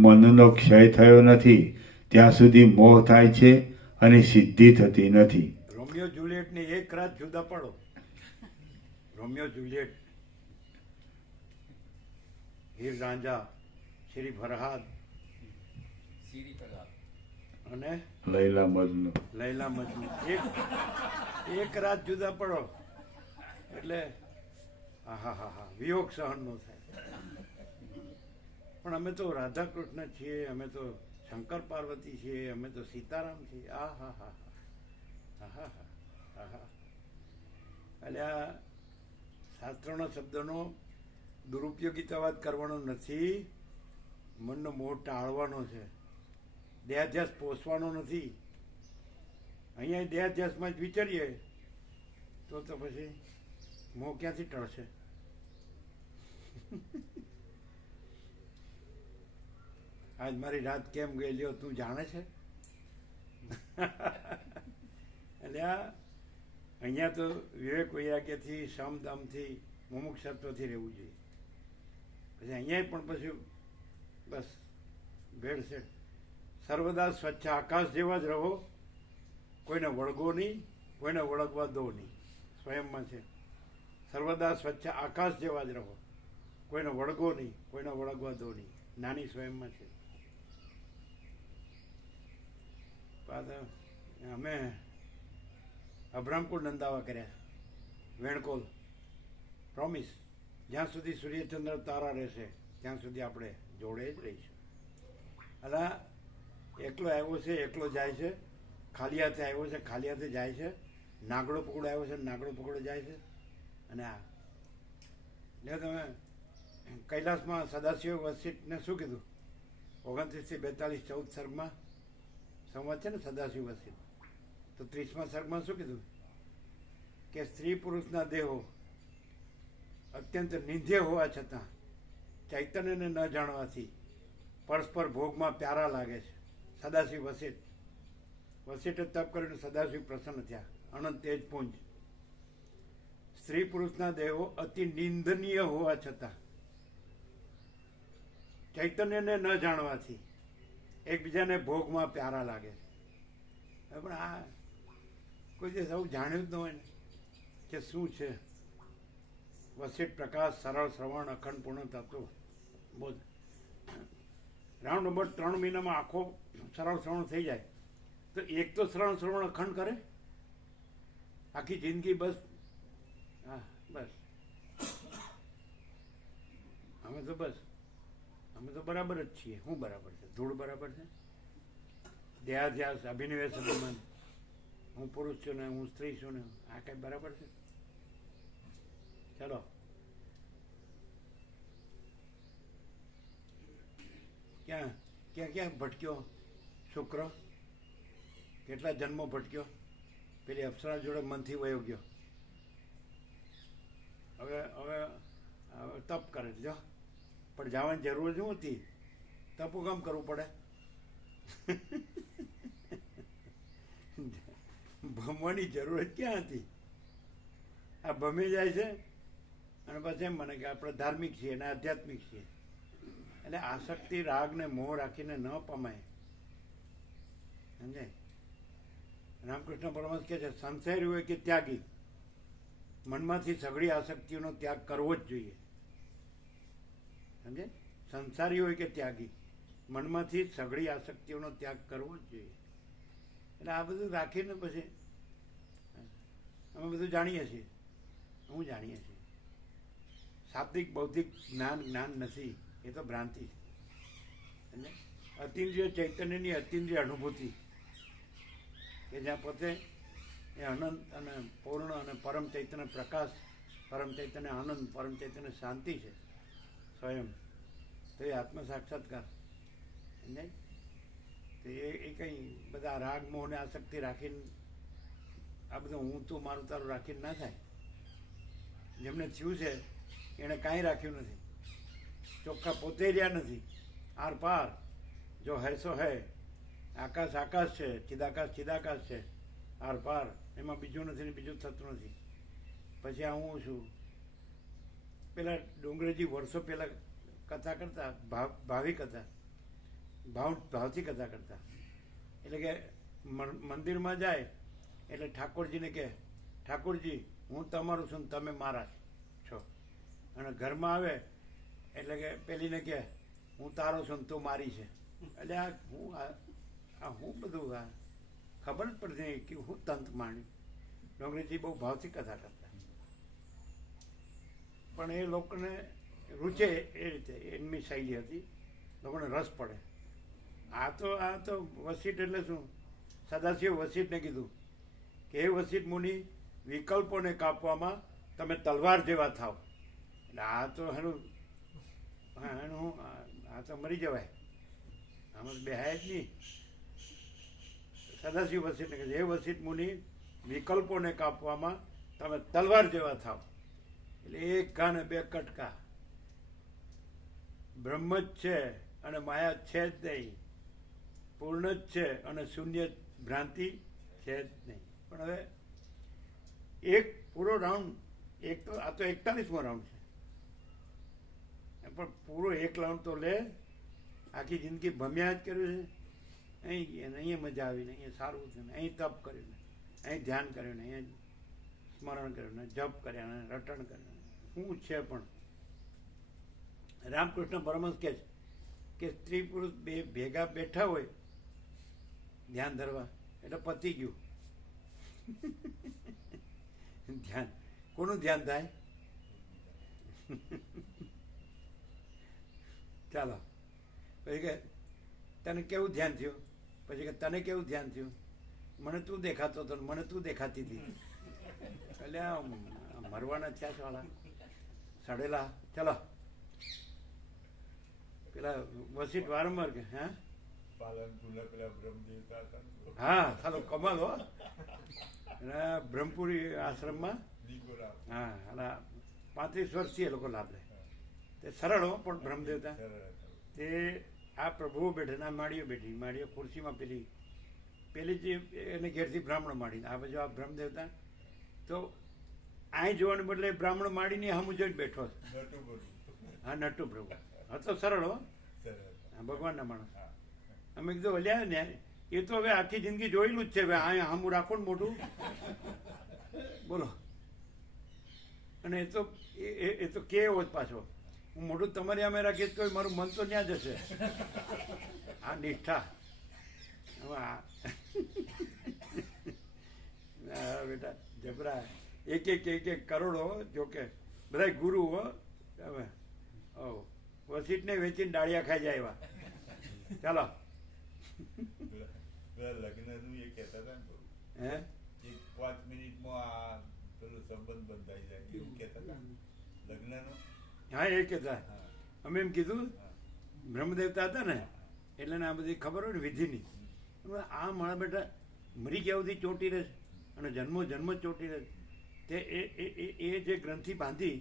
મનનો ક્ષય થયો નથી ત્યાં સુધી મોહ થાય છે અને સિદ્ધિ થતી નથી. રોમિયો જુલિયટ ને એક રાત જુદા પડો. રોમિયો જુલિયટ, હીર રાંઝા, શ્રી ફરહાદ અને લૈલા મજનુ. લૈલા મજનુ, એક રાત જુદા પડો એટલે હા હા હા વિયોગ સહન નો થાય. પણ અમે તો રાધા કૃષ્ણ છીએ, અમે તો શંકર પાર્વતી છીએ, અમે તો સીતારામ છીએ. આ હા હા હા હા હા. એટલે આ શાસ્ત્રોના શબ્દનો દુરુપયોગિતાવાદ કરવાનો નથી, મનનો મોહ ટાળવાનો છે, દેહાધ્યાસ પોષવાનો નથી. અહીંયા દેહાધ્યાસમાં જ વિચારીએ તો પછી મોહ ક્યાંથી ટળશે? આજ મારી રાત કેમ ગઈ લ્યો તું જાણે છે? એટલે અહીંયા તો વિવેક વૈરાગ્યથી સમદમથી મુમુક્ષત્વથી રહેવું જોઈએ. પછી અહીંયા પણ પછી બસ ભેળસેળ. સર્વદા સ્વચ્છ આકાશ જેવા જ રહો, કોઈને વળગો નહીં, કોઈને વળગવા દો નહીં. સ્વયંમાં છે સર્વદા સ્વચ્છ આકાશ જેવા જ રહો, કોઈને વળગો નહીં, કોઈને વળગવા દો નહીં. નાની સ્વયંમાં છે. અમે અભરામકુળ નંદાવા કર્યા, વેણકોલ. પ્રોમિસ, જ્યાં સુધી સૂર્યચંદ્ર તારા રહેશે ત્યાં સુધી આપણે જોડે જ રહીશું. અલા એકલો આવ્યો છે, એકલો જાય છે, ખાલી હાથે આવ્યો છે, ખાલી હાથે જાય છે, નાગડો પકડો આવ્યો છે, નાગડો પકડો જાય છે. અને આ લે તમે કૈલાસમાં સદાશિવ વસિષ્ઠને શું કીધું? 29 થી 42 14 સર્ગમાં સંવાદ છે ને સદાશિવ વસિષ્ઠ. તો 30મા સર્ગમાં શું કીધું? કે સ્ત્રી પુરુષના દેહો અત્યંત નિંદ્ય હોવા છતાં ચૈતન્યને ન જાણવાથી પરસ્પર ભોગમાં પ્યારા લાગે છે. સદાશિવ વસિષ્ઠ, વસિષ્ઠે તપ કરીને સદાશિવ પ્રસન્ન થયા. અનંત તેજ પુંજ. સ્ત્રી પુરુષના દેહો અતિ નિંદનીય હોવા છતાં ચૈતન્યને ન જાણવાથી એકબીજાને ભોગમાં પ્યારા લાગે છે. પણ આ કોઈ જે સૌ જાણ્યું જ ન હોય ને કે શું છે. વસિષ્ઠ પ્રકાશ, સરળ શ્રવણ, અખંડ પૂર્ણ તત્વ બોધ. રાઉન્ડ નંબર 3 મહિનામાં આખો સરળ શ્રવણ થઈ જાય તો એક તો સરળ શ્રવણ અખંડ કરે આખી જિંદગી. બસ હા બસ અમે તો બરાબર જ છીએ. શું બરાબર છે? ધૂળ બરાબર છે? દેહાધ્યાસ, અભિનિવેશ અભિમાન, હું પુરુષ છું ને હું સ્ત્રી છું ને આ કઈ બરાબર છે? ચલો ક્યાં ક્યાં ક્યાં ભટક્યો શુક્ર? કેટલા જન્મો ભટક્યો? પેલી અપ્સરા જોડે મનથી વયો ગયો. હવે હવે હવે તપ કરે જો. પણ જવાની જરૂર જ હતી. તપું કામ કરવું પડે? ભમવાની જરૂરત ક્યાં હતી? આ ભમી જાય છે અને પછી એમ મને કે આપણે ધાર્મિક છીએ અને આધ્યાત્મિક છીએ. એટલે આસક્તિ, રાગ ને મોહ રાખીને ન પમાય. સમજાય? રામકૃષ્ણ પરમહંસ કહે છે સંસારી હોય કે ત્યાગી, મનમાંથી સઘળી આસક્તિઓનો ત્યાગ કરવો જ જોઈએ. સમજે? સંસારી હોય કે ત્યાગી, મનમાંથી સઘળી આસક્તિઓનો ત્યાગ કરવો જ જોઈએ. એટલે આ બધું રાખીને પછી અમે બધું જાણીએ છીએ, હું જાણીએ છીએ. શાબ્દિક બૌદ્ધિક જ્ઞાન નથી, એ તો ભ્રાંતિ છે. અને અતિન્દ્રિય ચૈતન્યની અતિન્દ્રિય અનુભૂતિ કે જ્યાં પોતે એ અનંત અને પૂર્ણ અને પરમ ચૈતન્ય પ્રકાશ, પરમ ચૈતન્ય આનંદ, પરમ ચૈતન્ય શાંતિ છે સ્વયં, તો એ આત્મ સાક્ષાત્કાર. સમજાય? તો એ કંઈ બધા રાગ મોહને આસક્તિ રાખીને આ બધું હું તું મારું તારું રાખીને ના થાય. જેમને થયું છે એણે કાંઈ રાખ્યું નથી, ચોખ્ખા પોતે રહ્યા નથી. આર પાર જો હૈ સો હૈ, આકાશ આકાશ છે, ચિદાકાશ ચિદાકાશ છે, આર પાર એમાં બીજું નથી ને બીજું થતું નથી. પછી આ હું છું. પેલા ડોંગરેજી વર્ષો પહેલા કથા કરતા, ભાવિક હતા, ભાવથી કથા કરતા. એટલે કે મંદિરમાં જાય એટલે ઠાકોરજીને કહે, ઠાકોરજી હું તમારું છું ને તમે મારા છો. અને ઘરમાં આવે એટલે કે પેલીને કહે હું તારો છું ને તું મારી છે. એટલે આ હું બધું આ ખબર જ પડતી નહીં કે હું તંત માણ્યું. ડોંગરીજી બહુ ભાવથી કથા કરતા, પણ એ લોકોને રૂચે એ રીતે એમની શૈલી હતી, લોકોને રસ પડે. આ તો વસીટ એટલે શું? સદાશિવ વસીટને કીધું કે હે વસીટ મુનિ, વિકલ્પોને કાપવામાં તમે તલવાર જેવા થાવ. એટલે આ તો એનું આ તો મરી જવાય, આમાં બેહાય જ નહીં. સદાશિવ વસીટને કહે હે વસીટ મુનિ, વિકલ્પોને કાપવામાં તમે તલવાર જેવા થાવ. એટલે એક ઘા ને બે કટકા. બ્રહ્મ જ છે અને માયા છે જ નહીં, પૂર્ણ જ છે અને શૂન્ય ભ્રાંતિ છે જ નહીં. પણ હવે એક પૂરો રાઉન્ડ, આ તો 41મો રાઉન્ડ છે, પણ પૂરો એક રાઉન્ડ તો લે. આખી જિંદગી ભમ્યા જ કર્યું છે. અહીં અહીંયા મજા આવી ને, અહીંયા સારું છે ને, અહીં તપ કર્યું ને, અહીં ધ્યાન કર્યું ને, અહીંયા સ્મરણ કર્યું ને, જપ કર્યા ને, રટણ કર્યું. શું છે? પણ રામકૃષ્ણ પરમહંસ કહે છે કે સ્ત્રી પુરુષ બે ભેગા બેઠા હોય ધ્યાન ધરવા એટલે પતી ગયું. ધ્યાન કોનું ધ્યાન થાય? ચાલો પછી કે તને કેવું ધ્યાન થયું? પછી કે તને કેવું ધ્યાન થયું? મને તું દેખાતો હતો, મને તું દેખાતી હતી. એટલે આ મરવાના થયા છે વાળા સડેલા. ચાલો પેલા વસીટ વારંવાર કે હા ચાલો કમાલ હો. બ્રહ્મપુરી આશ્રમમાં હા 35 વર્ષથી એ લોકો લાભ લે. તે સરળ હો, પણ બ્રહ્મદેવતા તે આ પ્રભુઓ બેઠે ના માળીઓ બેઠી, માળીઓ ખુરશીમાં પેલી જે એને ઘેરથી બ્રાહ્મણ માળી, આ બાજુ આ બ્રહ્મદેવતા. તો અહીં જોવાને બદલે બ્રાહ્મણ માળીની હમું જોઈને બેઠો છે. હા નટુ પ્રભુ હતો સરળ હો, ભગવાનના માણસ. અમે કીધું અલ્યા ને એ તો હવે આખી જિંદગી જોયેલું જ છે. હવે અહીંયા હમું રાખો ને મોટું બોલો. અને એ તો કેવો જ પાછો હું મોટું તમારી સામે રાખીશ તો મારું મન તો ત્યાં જશે. આ નિષ્ઠા. બેટા જબરા એક કરોડો જોકે બધા ગુરુ હો. હવે વસીટને વેચીને ડાળિયા ખાઈ જાય એવા. ચાલો લગ્નનું એ કહેતા હતા ને, હે 5 મિનિટમાં આ પેલો સંબંધ બંધાઈ જાય એવું કહેતા હતા લગ્નનું. હા એ કહેતા. અમે એમ કીધું બ્રહ્મદેવતા હતા ને એટલે આ બધી ખબર હોય ને વિધિની. આ મારા બેટા મરી ગયા સુધી ચોંટી રહે અને જન્મો ચોંટી રહે. તે એ જે ગ્રંથિ બાંધી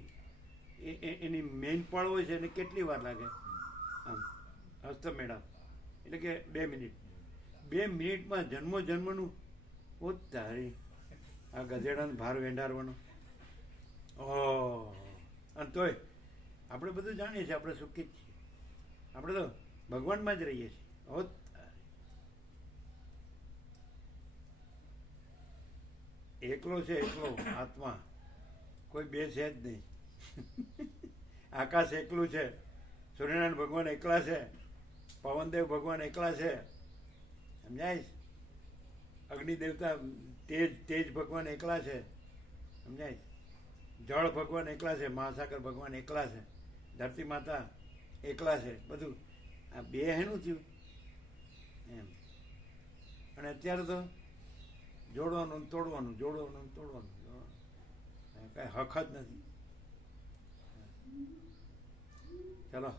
એની મેઇન પળ હોય છે એને કેટલી વાર લાગે આમ હસ્તમેળા. એટલે કે 2 મિનિટ. 2 મિનિટમાં જન્મનું ઓ તારી આ ગધેડાનો ભાર વેંઢારવાનો. ઓહ અને તોય આપણે બધું જાણીએ છીએ, આપણે સુખી જ છીએ. આપણે તો ભગવાનમાં જ રહીએ છીએ. હો એકલો છે, એકલો આત્મા, કોઈ બે છે જ નહીં. આકાશ એકલું છે, સૂર્યનારાયણ ભગવાન એકલા છે, પવનદેવ ભગવાન એકલા છે. સમજાય? અગ્નિ દેવતા તેજ ભગવાન એકલા છે. સમજાય? જળ ભગવાન એકલા છે, મહાસાગર ભગવાન એકલા છે, ધરતી માતા એકલા છે, બધું આ બે હેનું થયું એમ. અને અત્યારે તો જોડવાનું ને તોડવાનું, જોડવાનું ને તોડવાનું, કાંઈ હક જ નથી. ચલો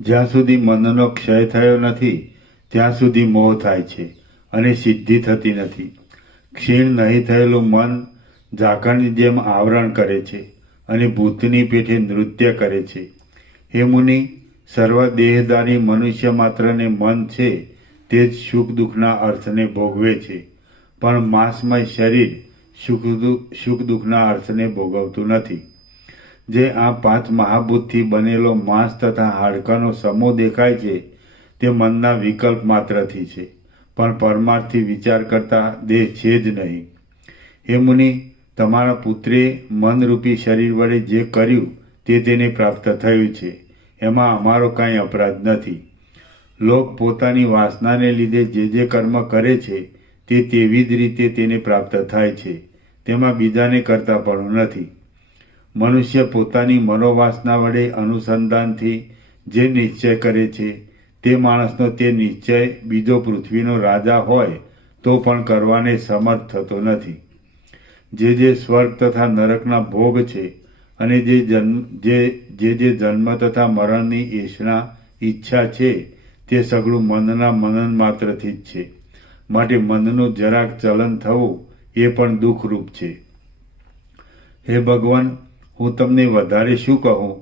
જ્યાં સુધી મનનો ક્ષય થયો નથી ત્યાં સુધી મોહ થાય છે અને સિદ્ધિ થતી નથી. ક્ષીણ નહીં થયેલું મન ઝાકળની જેમ આવરણ કરે છે અને ભૂતની પેઠે નૃત્ય કરે છે. હે મુનિ, સર્વ દેહધારી મનુષ્ય માત્રને મન છે તે જ સુખ દુઃખના અર્થને ભોગવે છે, પણ માંસમય શરીર સુખ દુઃખના અર્થને ભોગવતું નથી. જે આ 5 મહાભૂતથી બનેલો માંસ તથા હાડકાનો સમૂહ દેખાય છે તે મનના વિકલ્પ માત્રથી છે, પણ પરમાર્થથી વિચાર કરતા દેહ છે જ નહીં. હે મુનિ, તમારા પુત્રે મનરૂપી શરીર વડે જે કર્યું તે તેને પ્રાપ્ત થયું છે, એમાં અમારો કાંઈ અપરાધ નથી. લોક પોતાની વાસનાને લીધે જે કર્મ કરે છે તે તેવી જ રીતે તેને પ્રાપ્ત થાય છે, તેમાં બીજાને કરતા પણ નથી. મનુષ્ય પોતાની મનોવાસના વડે અનુસંધાનથી જે નિશ્ચય કરે છે તે માણસનો તે નિશ્ચય બીજો પૃથ્વીનો રાજા હોય તો પણ કરવાને સમર્થ થતો નથી. જે સ્વર્ગ તથા નરકના ભોગ છે અને જે જન્મ તથા મરણની ઈચ્છા છે તે સઘળું મનના મનન માત્રથી જ છે. માટે મનનું જરાક ચલન થવું એ પણ દુઃખરૂપ છે. હે ભગવાન, હું તમને વધારે શું કહું?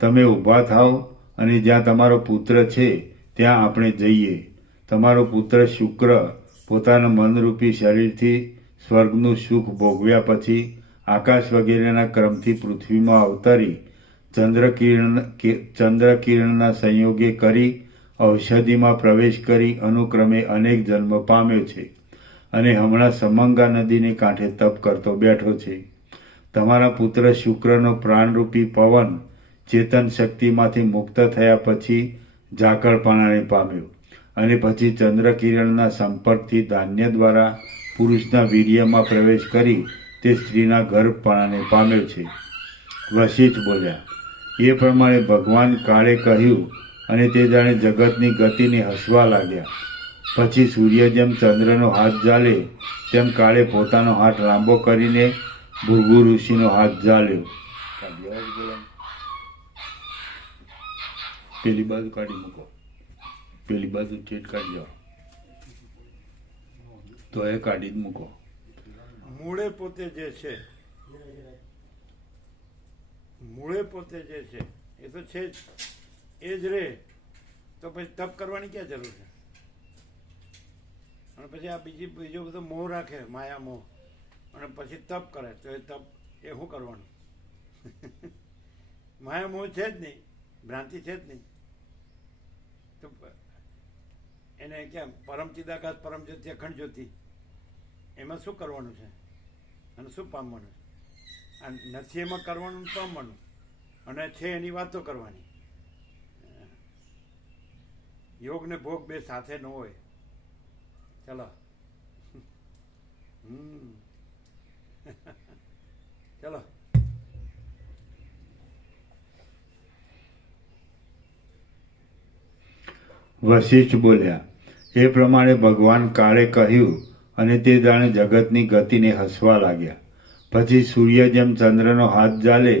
તમે ઊભા થાઓ અને જ્યાં તમારો પુત્ર છે ત્યાં આપણે જઈએ. તમારો પુત્ર શુક્ર પોતાના મનરૂપી શરીરથી સ્વર્ગનું સુખ ભોગવ્યા પછી આકાશ વગેરેના ક્રમથી પૃથ્વીમાં અવતરી ચંદ્રકિરણના સંયોગે કરી ઔષધિમાં પ્રવેશ કરી અનુક્રમે અનેક જન્મ પામ્યો છે અને હમણાં સમંગા નદીને કાંઠે તપ કરતો બેઠો છે. તમારા પુત્ર શુક્રનો પ્રાણરૂપી પવન ચેતન શક્તિમાંથી મુક્ત થયા પછી ઝાકળપણાને પામ્યો અને પછી ચંદ્રકિરણના સંપર્કથી ધાન્ય દ્વારા પુરુષના વીર્યમાં પ્રવેશ કરી તે સ્ત્રીના ગર્ભપણાને પામ્યો છે. વશિષ્ઠ બોલ્યા, એ પ્રમાણે ભગવાન કાળે કહ્યું અને તે જાણે જગતની ગતિને હસવા લાગ્યા. પછી સૂર્ય જેમ ચંદ્રનો હાથ ઝાલે તેમ કાળે પોતાનો હાથ લાંબો કરીને ભૃગુ ઋષિનો હાથ ઝાલ્યો. પેલી બાજુ કાઢી મૂકો, પેલી બાજુ ચેટ કાઢી જાઓ તો એ કાઢી જ મૂકો. મૂળે પોતે જે છે, મૂળે પોતે જે છે એ તો છે જ, એ જ રે તો પછી તપ કરવાની ક્યાં જરૂર છે? અને પછી આ બીજો બધો મોહ રાખે, માયા મોહ, અને પછી તપ કરે તો એ તપ એ શું કરવાનું? માયા મોહ છે જ નહીં, ભ્રાંતિ છે જ નહીં, તો એને ક્યાં પરમ ચિદાકાશ પરમ જ્યોતિ અખંડ જ્યોતિ એમાં શું કરવાનું છે અને શું પામવાનું છે? આ નથી એમાં કરવાનું પામવાનું, અને છે એની વાતો કરવાની. યોગ ને ભોગ બે સાથે ન હોય. ચલો ચલો વશિષ્ઠ બોલ્યા, એ પ્રમાણે ભગવાન કાળે કહ્યું અને તે જાણે જગતની ગતિને હસવા લાગ્યા. પછી સૂર્ય જેમ ચંદ્રનો હાથ ઝાલે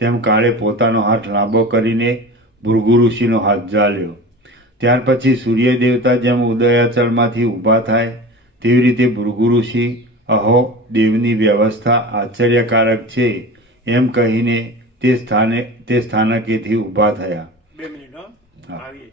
તેમ કાળે પોતાનો હાથ લાંબો કરીને ભૃગુ ઋષિનો હાથ ઝાલ્યો. ત્યાર પછી સૂર્ય દેવતા જેમ ઉદયાચળમાંથી ઊભા થાય તેવી રીતે ભૃગુ ઋષિ અહો દેવની વ્યવસ્થા આશ્ચર્યકારક છે એમ કહીને તે સ્થાનકેથી ઊભા થયા. 2 મિનિટ આવીએ.